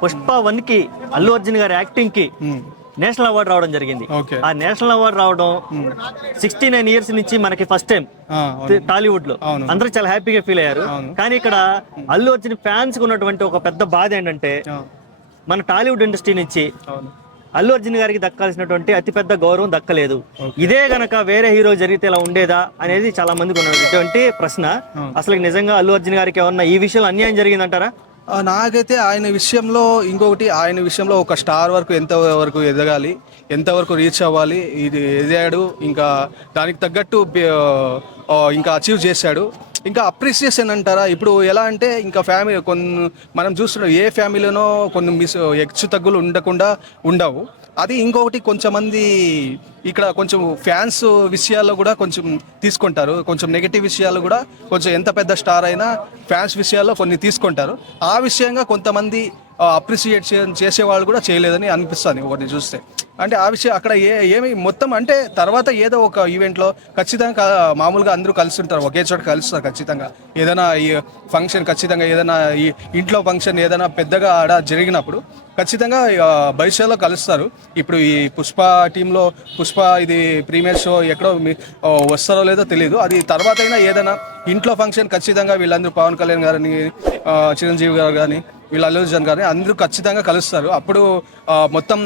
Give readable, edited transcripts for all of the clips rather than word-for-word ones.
పుష్ప 1 కి అల్లు అర్జున్ గారి యాక్టింగ్ కి నేషనల్ అవార్డు రావడం జరిగింది. ఆ నేషనల్ అవార్డు రావడం 69 ఇయర్స్ నుంచి మనకి ఫస్ట్ టైం టాలీవుడ్ లో. అందరూ చాలా హ్యాపీగా ఫీల్ అయ్యారు. కానీ ఇక్కడ అల్లు అర్జున్ ఫ్యాన్స్ కు ఉన్నటువంటి ఒక పెద్ద బాధ ఏంటంటే మన టాలీవుడ్ ఇండస్ట్రీ నుంచి అల్లు అర్జున్ గారికి దక్కాల్సినటువంటి అతిపెద్ద గౌరవం దక్కలేదు. ఇదే గనక వేరే హీరో జరిగితే ఇలా ఉండేదా అనేది చాలా మందికి ఉన్నటువంటి ప్రశ్న. అసలు నిజంగా అల్లు అర్జున్ గారికి ఏమన్నా ఈ విషయంలో అన్యాయం జరిగిందంటారా? నాకైతే ఆయన విషయంలో ఆయన విషయంలో ఒక స్టార్ వరకు ఎంతవరకు ఎదగాలి, ఎంతవరకు రీచ్ అవ్వాలి, ఇది ఎదిగాడు. ఇంకా దానికి తగ్గట్టు ఇంకా అచీవ్ చేశాడు. ఇంకా అప్రిసియేషన్ అంటారా, ఇప్పుడు ఎలా అంటే ఇంకా ఫ్యామిలీ మనం చూస్తున్నాం ఏ ఫ్యామిలీనో కొన్ని హెచ్చు తగ్గులు ఉండకుండా ఉండవు. అది ఇంకొకటి కొంచెమంది ఇక్కడ కొంచెం ఫ్యాన్స్ విషయాల్లో కూడా కొంచెం తీసుకుంటారు. కొంచెం నెగిటివ్ విషయాలు కూడా కొంచెం ఎంత పెద్ద స్టార్ అయినా ఫ్యాన్స్ విషయాల్లో కొన్ని తీసుకుంటారు. ఆ విషయంగా కొంతమంది అప్రిసియేట్ చేసేవాళ్ళు కూడా చేయలేదని అనిపిస్తుంది ఒకటి చూస్తే. అంటే ఆ విషయం అక్కడ ఏమి మొత్తం అంటే తర్వాత ఏదో ఒక ఈవెంట్లో ఖచ్చితంగా మామూలుగా అందరూ కలిసి ఉంటారు, ఒకే చోట కలుస్తారు. ఖచ్చితంగా ఏదైనా ఈ ఫంక్షన్, ఖచ్చితంగా ఏదైనా ఈ ఇంట్లో ఫంక్షన్ ఏదైనా పెద్దగా ఆడ జరిగినప్పుడు ఖచ్చితంగా భవిష్యత్తులో కలుస్తారు. ఇప్పుడు ఈ పుష్ప టీంలో ఇది ప్రీమియర్ షో ఎక్కడో వస్తారో లేదో తెలియదు. అది తర్వాత అయినా ఏదైనా ఇంట్లో ఫంక్షన్ ఖచ్చితంగా వీళ్ళందరూ పవన్ కళ్యాణ్ గారిని, చిరంజీవి గారు కానీ, వీళ్ళు అల్లు అర్జున్ గారిని అందరూ ఖచ్చితంగా కలుస్తారు. అప్పుడు మొత్తం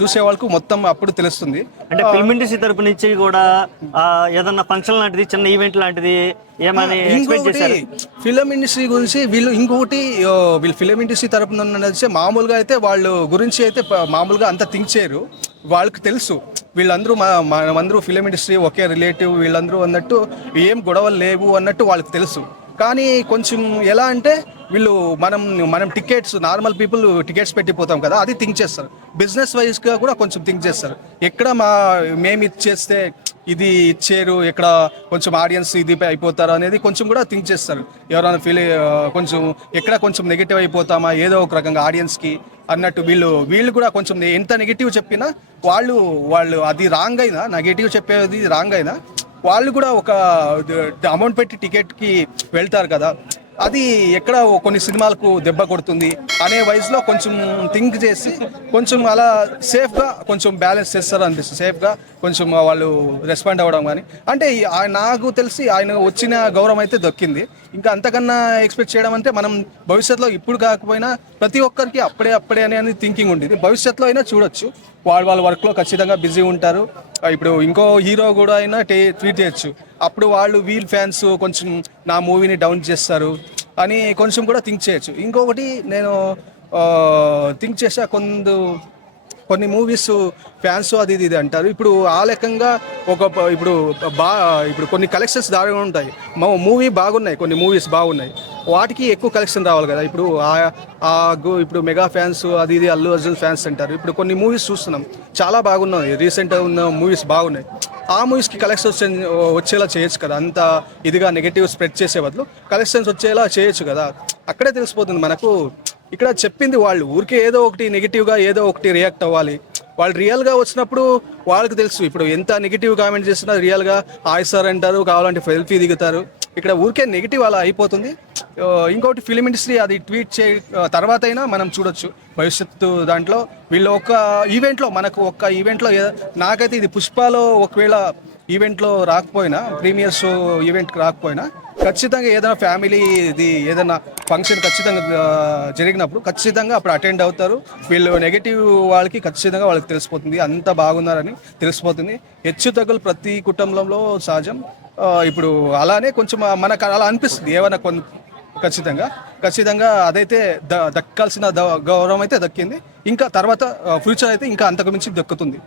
చూసే వాళ్ళకు మొత్తం అప్పుడు తెలుస్తుంది. అంటే ఫిల్మ్ ఇండస్ట్రీ తరపు నుంచి కూడా ఏదన్నా ఫంక్షన్ లాంటిది, చిన్న ఈవెంట్ లాంటిది ఏమని ఎక్స్పెక్ట్ చేశారు? ఫిలిం ఇండస్ట్రీ గురించి వీళ్ళు ఫిలిం ఇండస్ట్రీ తరపున మామూలుగా అయితే వాళ్ళు గురించి అయితే మామూలుగా అంత థింక్ చేయరు. వాళ్ళకి తెలుసు వీళ్ళందరూ మనమందరూ ఫిలిం ఇండస్ట్రీ ఒకే రిలేటివ్, వీళ్ళందరూ అన్నట్టు ఏం గొడవలు లేవు అన్నట్టు వాళ్ళకి తెలుసు. కానీ కొంచెం ఎలా అంటే వీళ్ళు మనం టికెట్స్, నార్మల్ పీపుల్ టికెట్స్ పెట్టిపోతాం కదా, అది థింక్ చేస్తారు. బిజినెస్ వైజ్గా కూడా కొంచెం థింక్ చేస్తారు. ఎక్కడ మేము ఇచ్చేస్తే ఇది ఇచ్చారు, ఇక్కడ కొంచెం ఆడియన్స్ ఇది అయిపోతారు అనేది కొంచెం కూడా థింక్ చేస్తారు. ఎవరైనా కొంచెం ఎక్కడ కొంచెం నెగిటివ్ అయిపోతామా ఏదో ఒక రకంగా ఆడియన్స్కి అన్నట్టు వీళ్ళు కూడా కొంచెం ఎంత నెగిటివ్ చెప్పినా వాళ్ళు అది రాంగ్ అయినా, నెగిటివ్ చెప్పేది రాంగ్ అయినా వాళ్ళు కూడా ఒక అమౌంట్ పెట్టి టికెట్కి వెళ్తారు కదా, అది ఎక్కడ కొన్ని సినిమాలకు దెబ్బ కొడుతుంది అనే వయసులో కొంచెం థింక్ చేసి కొంచెం అలా సేఫ్గా కొంచెం బ్యాలెన్స్ చేస్తారు అనిపిస్తుంది. సేఫ్గా కొంచెం వాళ్ళు రెస్పాండ్ అవ్వడం కానీ, అంటే నాకు తెలిసి ఆయన వచ్చిన గౌరవం అయితే దక్కింది. ఇంకా అంతకన్నా ఎక్స్పెక్ట్ చేయడం అంటే మనం భవిష్యత్తులో ఇప్పుడు కాకపోయినా ప్రతి ఒక్కరికి అప్పుడే అనే థింకింగ్ ఉంటుంది. భవిష్యత్తులో అయినా చూడొచ్చు, వాళ్ళ వర్క్లో ఖచ్చితంగా బిజీ ఉంటారు. ఇప్పుడు ఇంకో హీరో కూడా అయినా ట్వీట్ చేయొచ్చు, అప్పుడు వీళ్ళ ఫ్యాన్స్ కొంచెం నా మూవీని డౌన్ చేస్తారు అని కొంచెం కూడా థింక్ చేయొచ్చు. ఇంకొకటి నేను థింక్ చేసా, కొన్ని మూవీస్ ఫ్యాన్స్ అది ఇది అంటారు. ఇప్పుడు ఆ లెక్కంగా ఇప్పుడు కొన్ని కలెక్షన్స్ దారిగా ఉంటాయి. మూవీ బాగున్నాయి, కొన్ని మూవీస్ బాగున్నాయి, వాటికి ఎక్కువ కలెక్షన్ రావాలి కదా. ఇప్పుడు మెగా ఫ్యాన్స్ అది ఇది అల్లు అర్జున్ ఫ్యాన్స్ అంటారు. ఇప్పుడు కొన్ని మూవీస్ చూస్తున్నాం చాలా బాగున్నాయి, రీసెంట్గా ఉన్న మూవీస్ బాగున్నాయి. ఆ మూవీస్కి కలెక్షన్స్ వచ్చేలా చేయొచ్చు కదా, అంత ఇదిగా నెగిటివ్ స్ప్రెడ్ చేసే బదులు కలెక్షన్స్ వచ్చేలా చేయొచ్చు కదా. అక్కడే తెలిసిపోతుంది మనకు. ఇక్కడ చెప్పింది వాళ్ళు ఊరికే ఏదో ఒకటి నెగిటివ్గా ఏదో ఒకటి రియాక్ట్ అవ్వాలి. వాళ్ళు రియల్గా వచ్చినప్పుడు వాళ్ళకి తెలుసు. ఇప్పుడు ఎంత నెగిటివ్ కామెంట్ చేస్తున్నా రియల్గా సార్ అంటారు, కావాలంటే సెల్ఫీ దిగుతారు. ఇక్కడ ఊరికే నెగిటివ్ అలా అయిపోతుంది. ఇంకోటి ఫిలిం ఇండస్ట్రీ అది ట్వీట్ తర్వాత అయినా మనం చూడొచ్చు భవిష్యత్తు దాంట్లో. వీళ్ళు మనకు ఒక్క ఈవెంట్లో నాకైతే ఇది పుష్పలో ఒకవేళ ఈవెంట్లో రాకపోయినా, ప్రీమియర్ షో ఈవెంట్కి రాకపోయినా, ఖచ్చితంగా ఏదైనా ఫ్యామిలీది ఏదైనా ఫంక్షన్ ఖచ్చితంగా జరిగినప్పుడు ఖచ్చితంగా అప్పుడు అటెండ్ అవుతారు. వీళ్ళు నెగిటివ్ వాళ్ళకి ఖచ్చితంగా వాళ్ళకి తెలిసిపోతుంది, అంత బాగున్నారని తెలిసిపోతుంది. హెచ్చు తగ్గులు ప్రతి కుటుంబంలో సహజం. ఇప్పుడు అలానే కొంచెం మనకు అలా అనిపిస్తుంది ఏమైనా ఖచ్చితంగా అదైతే దక్కాల్సిన గౌరవం అయితే దక్కింది. ఇంకా తర్వాత ఫ్యూచర్ అయితే ఇంకా అంతకు మించి దక్కుతుంది.